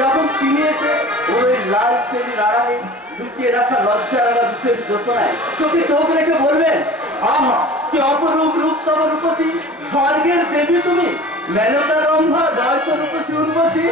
যখন চিনি এসে ওই লাল চেরি রাড়ানি লুকিয়ে রাখা লজ্জা বিষয়ের ঘোষণায় চোখে চোখ রেখে বলবেন, আহা কি অপরূপ রূপতম রূপসী, স্বর্গের দেবী তুমি, মেনকা রম্ভা দয়ত রূপসী উর্বশী।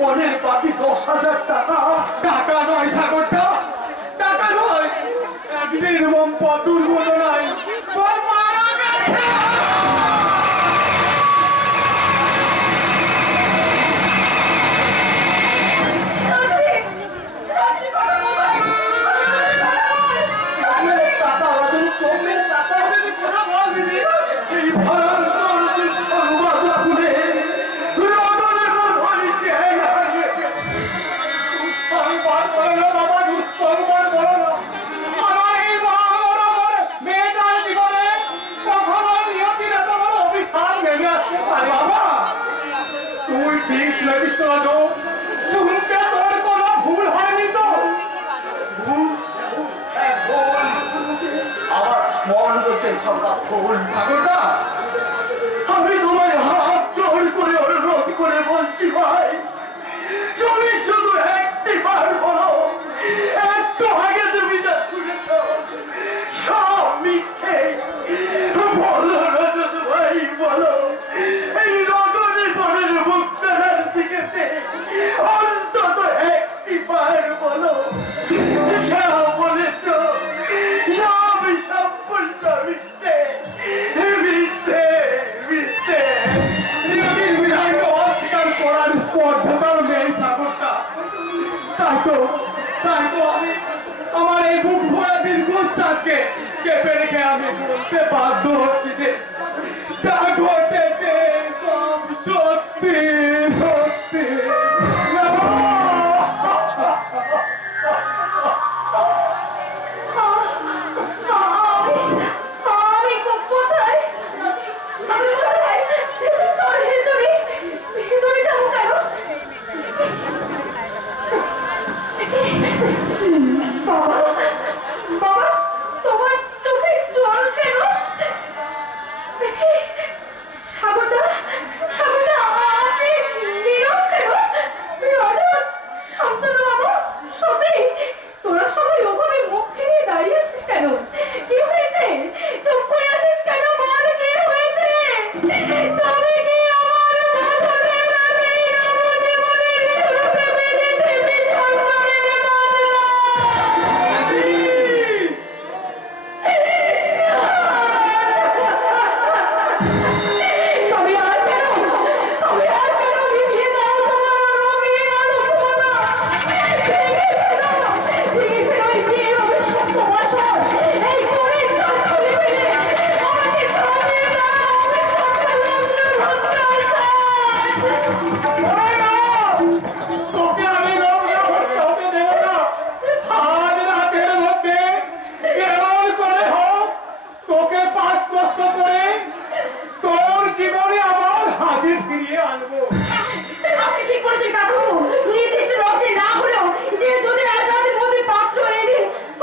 পনের বাকি 10,000 টাকা, টাকা নয় সাগরটা, টাকা নয়, একদিন মম্পা দুর্ঘটনায় মারা গেছে। আমি তোমায় হাত জোড় করে অনুরোধ করে বলছি ভাই, তুমি শুধু একটি বার বলো, একটু আগে তুমি যা শুনেছ সব চেপে রেখে আমি বলতে বাধ্য হচ্ছি যে যা ঘটেছে সব সত্যি সত্যি আমি কোথায় আমি কোথায় চল ভেতরে যাবো কেন বাবা বাবা তোমার চোখে জল কেন সাগরদা সাগরদা আপনি নীরব কেন রজত শান্তনু বাবু সত্যি তোরা সবাই ওভাবে মুখ ফিরিয়ে দাঁড়িয়ে আছিস কেন কি হয়েছে চুপ করে আছিস কেন বল কি হয়েছে তবে কি আমার বাঁধনের রাতে নবজীবনের শুরুতে বেজেছে বিসর্জনের বাজনা তবে আর কেন নিভিয়ে দাও তোমার রঙিন আলোকমালা ভেঙে ফেলো এই বিয়ের অভিশপ্ত বাসর এই ঘরের সাজগুলি মিলে আমাকে সাজিয়ে দাও অভিশপ্ত লগ্ন ভস্মার ওরে না! তোকে আমি লগ্ন ভ্রষ্ট হতে দেব না। আজ রাতের মধ্যে কেমন করে হোক তোকে পাঠগ্রস্ত করে তোর জীবনে আবার হাসি ফিরিয়ে আনবো। আপনি ঠিক করেছেন কাকু নির্দিষ্ট রক্তে না হলেও যে যদি আজ আমাদের মধ্যে পাত্র এনে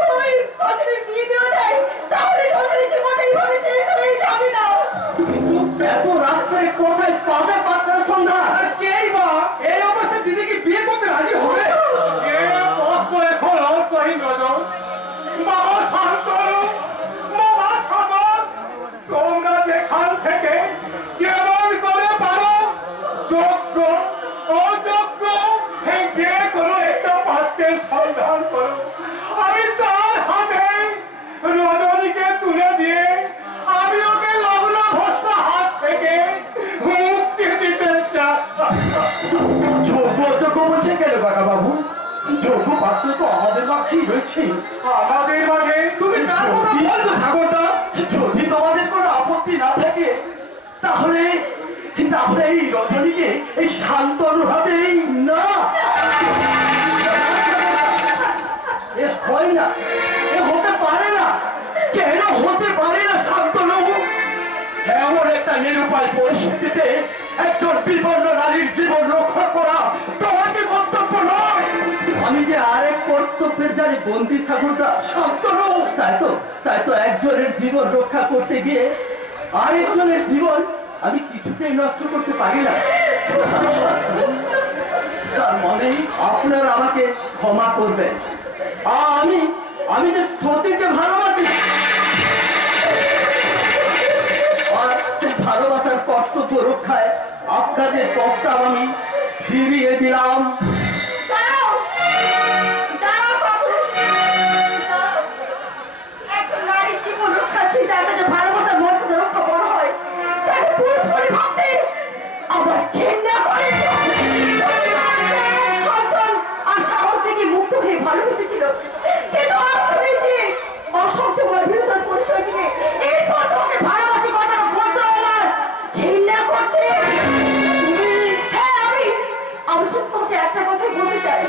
ওই বছরের বিয়ে দেওয়া যায় তাহলে বছরের জীবনটা এইভাবে শেষ হয়ে যাবে না কিন্তু এত রাত করে কোথায় পাবে পাত্রের সন্ধান? আর কেই বা এই অবস্থায় দিদিকে বিয়ে করতে রাজি হবে? সে প্রশ্ন এখন অন্তহীন রজত। বাবা শান্তনু, বাবা সাগর, তোমরা যেখান থেকে যেমন করে পারো যোগ্য অযোগ্য যে কোনো একটা পাত্রের সন্ধান করো। আমি তার হাতে রজনীকে তুলে দিয়ে আমি ওকে লগ্ন ভ্রষ্ট হাত থেকে মুক্তি দিতে চাই। যোগ্য অযোগ্য বলছে কেন কাকা বাবু? যোগ্য পাত্র তো আমাদের মাঝেই রয়েছে। আমাদের মাঝে তুমি কার কথা বলছো সাগরদা? যদি তোমাদের কোনো আপত্তি না থাকে তাহলে তাহলে এই রজনীকে এই শান্তনুর হাতেই না এ হয় না, এ হতে পারে না। কেন হতে পারে না শান্তনু? এমন একটা নিরুপায় পরিস্থিতিতে একজন বিপন্ন নারীর জীবন রক্ষা করা তোমার কি কর্তব্য নয়? আমি যে আরেক কর্তব্যের জানি বন্দি ঠাকুরদা শান্তনু। তাই তো একজনের জীবন রক্ষা করতে গিয়ে আরেকজনের জীবন আমি কিছুতেই নষ্ট করতে পারি না। তার মানে আপনার আমাকে ক্ষমা করবেন। আমি যে সতীকে ভালোবাসি আর সেই ভালোবাসার কর্তব্য রক্ষায় আপনাদের প্রস্তাব আমি ফিরিয়ে দিলাম। দাঁড়াও দাঁড়াও কাপুরুষ দাঁড়াও। একজন নারীর জীবন রক্ষাচ্ছি যার কাছে ভালোবাসার মর্যাদা রক্ষা বড় হয় তাকে পুরুষ বলে ভাবতে আবার ঘেন্না করে যদি আমার এক সন্তান আর সাহস থেকে মুক্ত হয়ে ভালোবেসেছিল কিন্তু আজ তুমি যে অসহ্যময় বিরোধের পরিচয় দিয়ে এরপর তোমাকে ভালোবাসি কথাটা বলতে আমার ঘেন্না করছে হ্যাঁ আমি শুধু তোমাকে একটা কথাই বলতে চাই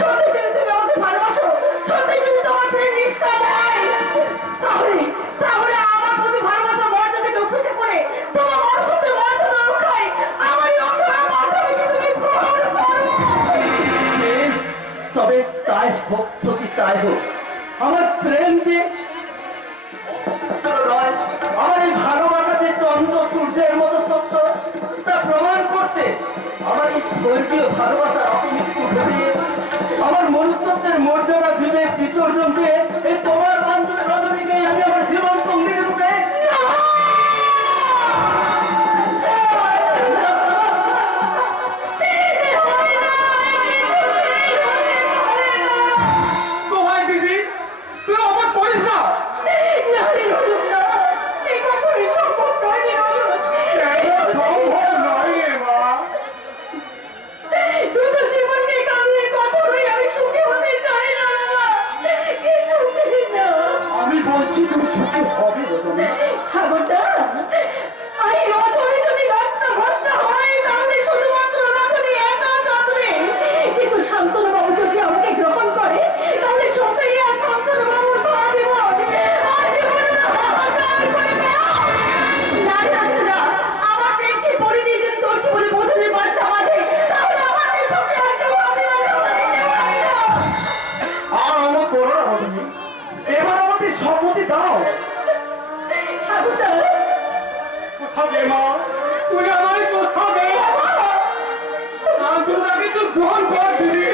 সত্যি যদি তুমি আমাকে ভালোবাসো সত্যি যদি তোমার প্রেম নিষ্কাম হয় তাহলে আমার প্রতি ভালোবাসা মর্যাদাকে উপেক্ষা করে তোমার মনুষ্যত্বের মর্যাদা রক্ষায় আমার এই অসহায় মাধ্যমকে তুমি গ্রহণ করো বেশ, তবে তাই হোক সত্যি তাই হোক। আমার প্রেম যে নয়, আমার এই ভালোবাসা যে চন্দ্র সূর্যের মতো সত্য তা প্রমাণ করতে আমার এই স্বর্গীয় ভালোবাসার অপমৃত্যু ঘটিয়ে আমার মনুষ্যত্বের মর্যাদা বিবেক বিসর্জন দিয়ে এই তোমার বান্ধবী রজনীকে আমি আমার জীবন সঙ্গিনী রূপে তোমায় দিদি তুই অবাক করিস না। নারী রজত না এই কখনই সম্ভব নয় রজত কেন সম্ভব নয় রে মা? দুটো জীবনকে কামিয়ে কখনোই আমি সুখী হতে চাই না বলছি তুমি সুখী হবে রজনী। সাগরদা, এই রজনী যদি রত্ন ভস্ম হয় তাহলে শুধুমাত্র রজনী একা কাঁদবে, কিন্তু শান্তনু বাবু যদি আমাকে গ্রহণ করে তাহলে সুখী আর শান্তনু বাবু সারা জীবন আজীবন হাহাকার করে নারী আছে না। আমার প্রেমকে পরিধি যদি ধরছি বলে বোঝাতে পারছে আমাকে, তাহলে আমার যে সুখী আর কেউ হবে না, রজনী কেউ হবে না। আর আমার করো না রজনী, এবার আমাদের সম্মতি দাও। সাগরদা, কথা দে মা, তুই আমায় কথা দে। শান্তনুদাকে তুই গ্রহণ কর দিদি।